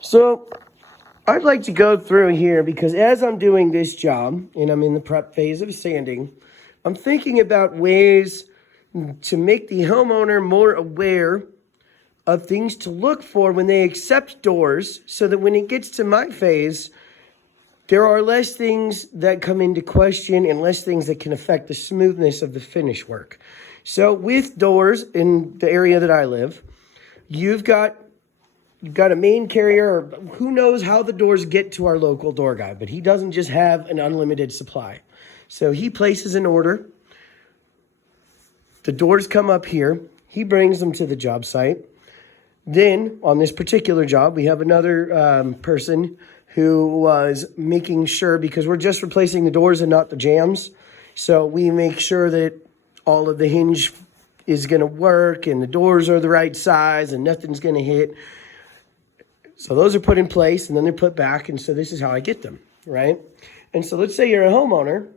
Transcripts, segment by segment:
So I'd like to go through here because as I'm doing this job and I'm in the prep phase of sanding, I'm thinking about ways to make the homeowner more aware of things to look for when they accept doors so that when it gets to my phase, there are less things that come into question and less things that can affect the smoothness of the finish work. So with doors in the area that I live, you've got a main carrier, or who knows how the doors get to our local door guy, but he doesn't just have an unlimited supply. So he places an order. The doors come up here. He brings them to the job site. Then on this particular job, we have another person who was making sure, because we're just replacing the doors and not the jambs. So we make sure that all of the hinge is going to work and the doors are the right size and nothing's going to hit. So those are put in place and then they're put back. And so this is how I get them, right? And so let's say you're a homeowner,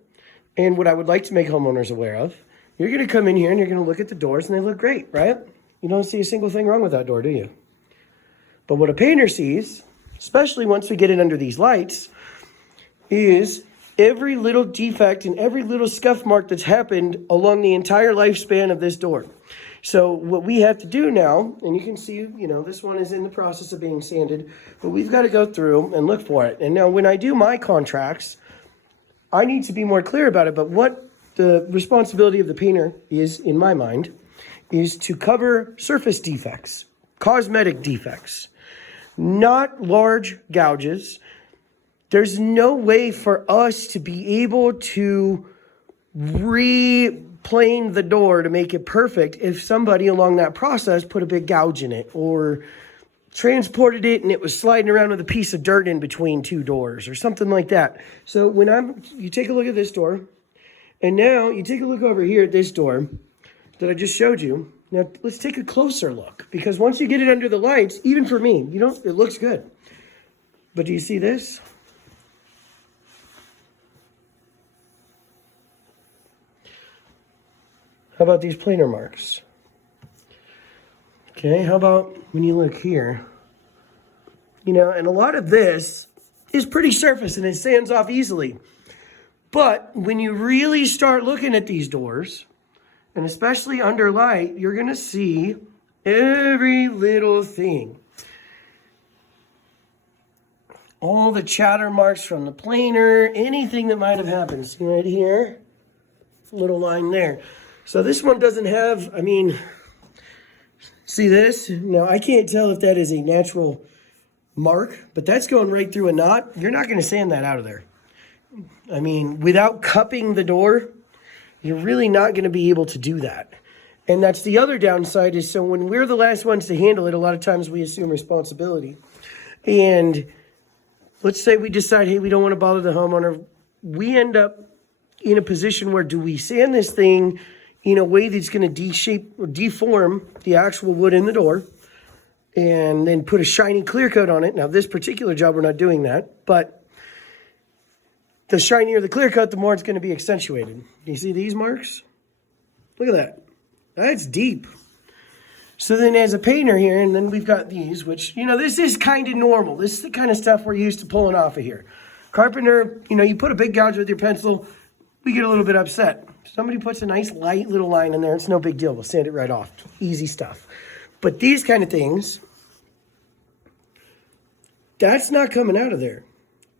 and what I would like to make homeowners aware of, you're going to come in here and you're going to look at the doors and they look great, right? You don't see a single thing wrong with that door, do you? But what a painter sees, especially once we get it under these lights, is every little defect and every little scuff mark that's happened along the entire lifespan of this door. So what we have to do now, and you can see, this one is in the process of being sanded, but we've got to go through and look for it. And now when I do my contracts, I need to be more clear about it. But what the responsibility of the painter is, in my mind, is to cover surface defects, cosmetic defects, not large gouges. There's no way for us to be able to replane the door to make it perfect if somebody along that process put a big gouge in it or transported it and it was sliding around with a piece of dirt in between two doors or something like that. So you take a look at this door, and now you take a look over here at this door that I just showed you. Now let's take a closer look, because once you get it under the lights, even for me, it looks good. But do you see this? How about these planer marks? Okay, how about when you look here? And a lot of this is pretty surface and it sands off easily. But when you really start looking at these doors, and especially under light, you're going to see every little thing. All the chatter marks from the planer, anything that might have happened. See right here? Little line there. So this one doesn't have, see this? Now, I can't tell if that is a natural mark, but that's going right through a knot. You're not going to sand that out of there. Without cupping the door, you're really not going to be able to do that. And that's the other downside, is so when we're the last ones to handle it, a lot of times we assume responsibility. And let's say we decide, hey, we don't want to bother the homeowner. We end up in a position where, do we sand this thing in a way that's going to de-shape or deform the actual wood in the door and then put a shiny clear coat on it? Now, this particular job, we're not doing that, but the shinier the clear coat, the more it's going to be accentuated. You see these marks? Look at that. That's deep. So then as a painter here, and then we've got these, which, this is kind of normal. This is the kind of stuff we're used to pulling off of here. Carpenter, you put a big gouge with your pencil, we get a little bit upset. Somebody puts a nice light little line in there, it's no big deal. We'll sand it right off. Easy stuff. But these kind of things, that's not coming out of there.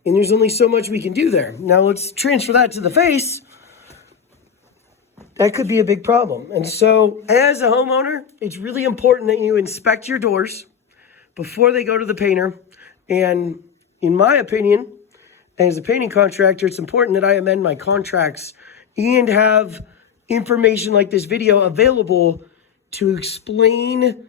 And there's only so much we can do there. Now let's transfer that to the face. That could be a big problem. And so as a homeowner, it's really important that you inspect your doors before they go to the painter. And in my opinion, as a painting contractor, it's important that I amend my contracts and have information like this video available to explain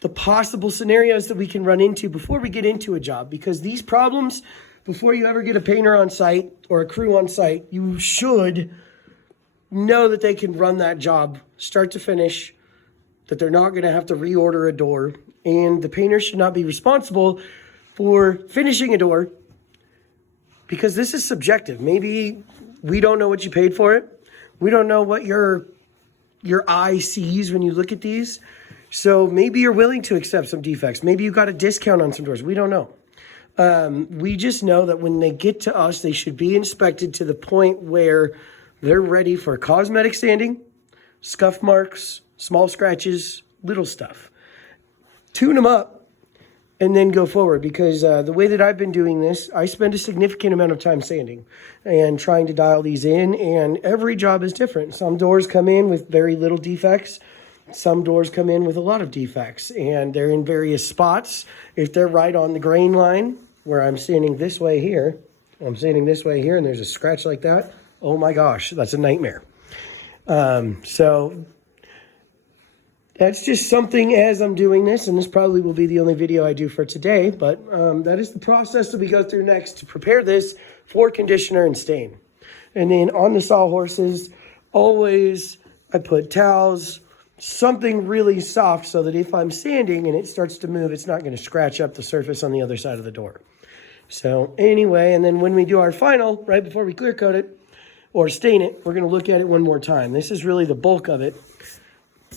the possible scenarios that we can run into before we get into a job. Because these problems, before you ever get a painter on site or a crew on site, you should know that they can run that job start to finish, that they're not going to have to reorder a door, and the painter should not be responsible for finishing a door, because this is subjective. Maybe we don't know what you paid for it. We don't know what your eye sees when you look at these. So maybe you're willing to accept some defects. Maybe you got a discount on some doors. We don't know. We just know that when they get to us, they should be inspected to the point where they're ready for cosmetic sanding, scuff marks, small scratches, little stuff. Tune them up and then go forward, because the way that I've been doing this, I spend a significant amount of time sanding and trying to dial these in, and every job is different. Some doors come in with very little defects. Some doors come in with a lot of defects, and they're in various spots. If they're right on the grain line, where I'm standing this way here, and there's a scratch like that, oh my gosh, that's a nightmare. So that's just something as I'm doing this, and this probably will be the only video I do for today, but that is the process that we go through next to prepare this for conditioner and stain. And then on the sawhorses, always I put towels, something really soft, so that if I'm sanding and it starts to move, it's not going to scratch up the surface on the other side of the door. So anyway, and then when we do our final, right before we clear coat it or stain it, we're going to look at it one more time. This is really the bulk of it,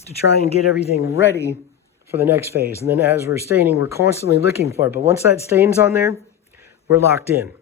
to try and get everything ready for the next phase. And then as we're staining, we're constantly looking for it. But once that stain's on there, we're locked in.